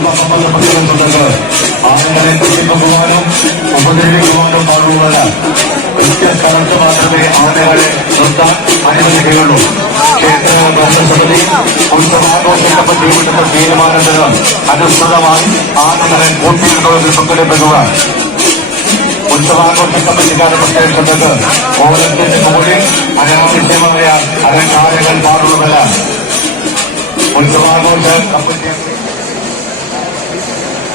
സംഭാഷണപ്പെടുന്നുണ്ടെന്ന് ആളുകളെ കുറിപ്പുവാനും ഉപദ്രവിക്കുവാനും പാടുള്ളതല്ല കൃത്യ സ്ഥലത്ത് മാത്രമേ ആളുകളെ നിർത്താൻ അനുവദിക്കുകയുള്ളൂ ക്ഷേത്ര ഭരണസമിതി ഉത്സവാഘോഷത്തെ പറ്റിയുള്ള തീരുമാനത്തിന് അനുസൃതമായി ആനന്ദനെ കൂട്ടിയിടുന്നവർക്ക് സംഘടിപ്പിക്കുക ഉത്സവാഘോഷ കമ്മിറ്റിക്കാരുടെ പ്രത്യേകിച്ചത് ഓണത്തിന്റെ മുകളിൽ അനാവശ്യമായ അലങ്കാരങ്ങൾ പാടുള്ളതല്ല ഉത്സവാഘോഷ കമ്മിറ്റി Thank you.